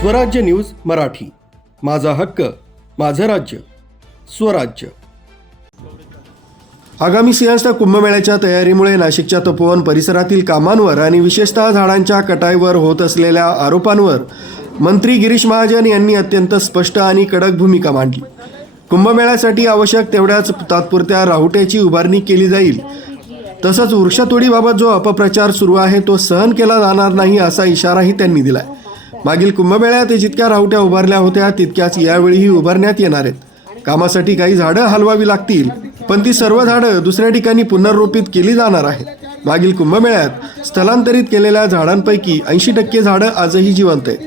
स्वराज्य न्यूज मराठी, माझा हक्क माझं राज्य स्वराज्य। आगामी सिंहस्थ कुंभमेळ्याच्या तयारीमुळे नाशिकच्या तपोवन परिसरातील कामांवर आणि विशेषतः झाडांच्या कटाईवर होत असलेल्या आरोपांवर मंत्री गिरीश महाजन यांनी अत्यंत स्पष्ट आणि कडक भूमिका मांडली। कुंभमेळ्यासाठी आवश्यक तेवढ्याच तात्पुरत्या राहुट्याची उभारणी केली जाईल, तसंच वृक्षतोडीबाबत जो अपप्रचार सुरू आहे तो सहन केला जाणार नाही असा इशाराही त्यांनी दिलाय। मागील कुंभमेळ्यात जितक्या राहुट्या उभारल्या होत्या तितक्याच यावेळीही उभारण्यात येणार आहेत। कामासाठी काही झाडं हलवावी लागतील, पण ती सर्व झाडं दुसऱ्या ठिकाणी पुनर्रोपित केली जाणार आहेत। मागील कुंभमेळ्यात स्थलांतरित केलेल्या झाडांपैकी 80% झाडं आजही जिवंत आहेत।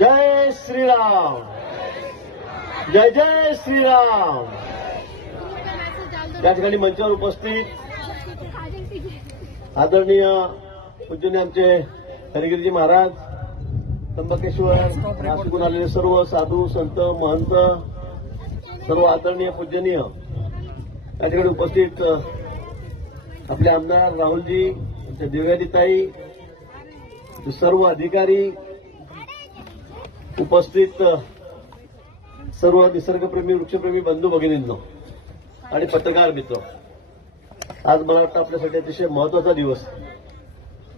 जय श्रीराम, जय जय श्रीराम। या ठिकाणी मंचावर उपस्थित आदरणीय पूजनीय आमचे हरिगिरीजी महाराज, त्र्यंबकेश्वर, नाशिकहून आलेले सर्व साधू संत महंत, सर्व आदरणीय पूजनीय या ठिकाणी उपस्थित आपले आमदार राहुलजी, आमच्या दिव्यादिताई, सर्व अधिकारी उपस्थित, सर्व निसर्गप्रेमी वृक्षप्रेमी बंधू भगिनींनो आणि पत्रकार मित्र, आज मला वाटतं आपल्यासाठी अतिशय महत्वाचा दिवस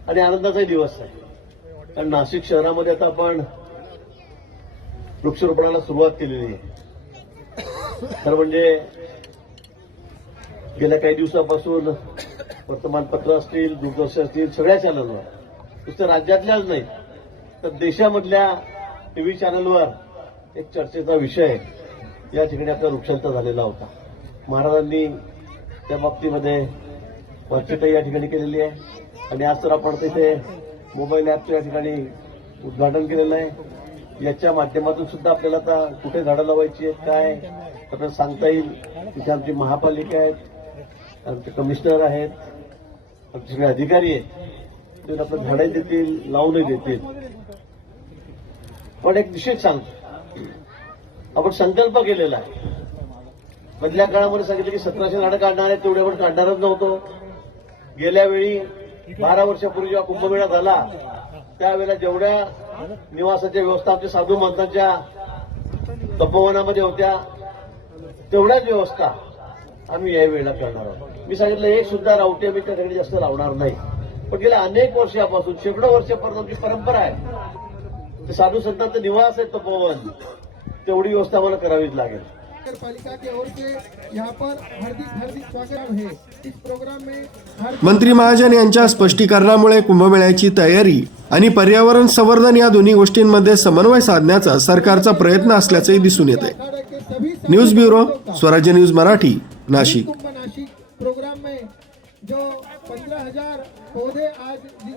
आणि आनंदाचाही दिवस आहे। कारण नाशिक शहरामध्ये आता आपण वृक्षारोपणाला सुरुवात केलेली आहे। खरं म्हणजे गेल्या काही दिवसापासून वर्तमानपत्र असतील, दूरदर्शन असतील, सगळ्या चॅनलवर, नुसतं राज्यातल्याच नाही तर देशामधल्या टीव्ही चॅनलवर एक चर्चेचा विषय या ठिकाणी आपला वृक्षांतर झालेला होता। महाराजांनी त्या बाबतीमध्ये वाच्यताही या ठिकाणी केलेली आहे आणि आज तर आपण तिथे मोबाईल ॲपच्या या ठिकाणी उद्घाटन केलेलं आहे। याच्या माध्यमातून सुद्धा आपल्याला आता कुठे झाडं लावायची आहेत काय आपल्याला सांगता येईल। तिथे आमची महापालिका आहेत, आमचे कमिशनर आहेत, आमचे सगळे अधिकारी आहेत, ते आपल्याला झाडं देतील, लावूनही देतील। पण एक विशेष सांगतो, आपण संकल्प केलेला आहे। मधल्या काळामध्ये सांगितलं की 1700 झाडं काढणार आहेत, तेवढे आपण काढणारच नव्हतो। गेल्या वेळी 12 वर्षापूर्वी जेव्हा कुंभमेळा झाला त्यावेळेला जेवढ्या निवासाच्या व्यवस्था आमच्या साधू महंतांच्या तपोवनामध्ये होत्या तेवढ्याच व्यवस्था आम्ही या वेळेला करणार आहोत। मी सांगितलं एक सुद्धा रावटी आम्ही त्याकडे जास्त लावणार नाही, पण गेल्या अनेक वर्षापासून, शेकडो वर्षापर्यंत आमची परंपरा आहे, ते साधू संतांचं निवास आहे तपोवन, तेवढी व्यवस्था आम्हाला करावीच लागेल। पालिका की ओर से यहाँ पर हार्दिक स्वागत है। इस प्रोग्राम में मंत्री महाजन यांच्या स्पष्टीकरणामुळे कुंभमेळ्याची तयारी आणि पर्यावरण संवर्धन या दोन्ही गोष्टींमध्ये समन्वय साधण्याचा सरकारचा प्रयत्न असल्याचंही दिसून येत आहे। न्यूज ब्युरो, स्वराज्य न्यूज मराठी, नाशिक। प्रोग्राम में जो 15,000 पौधे आज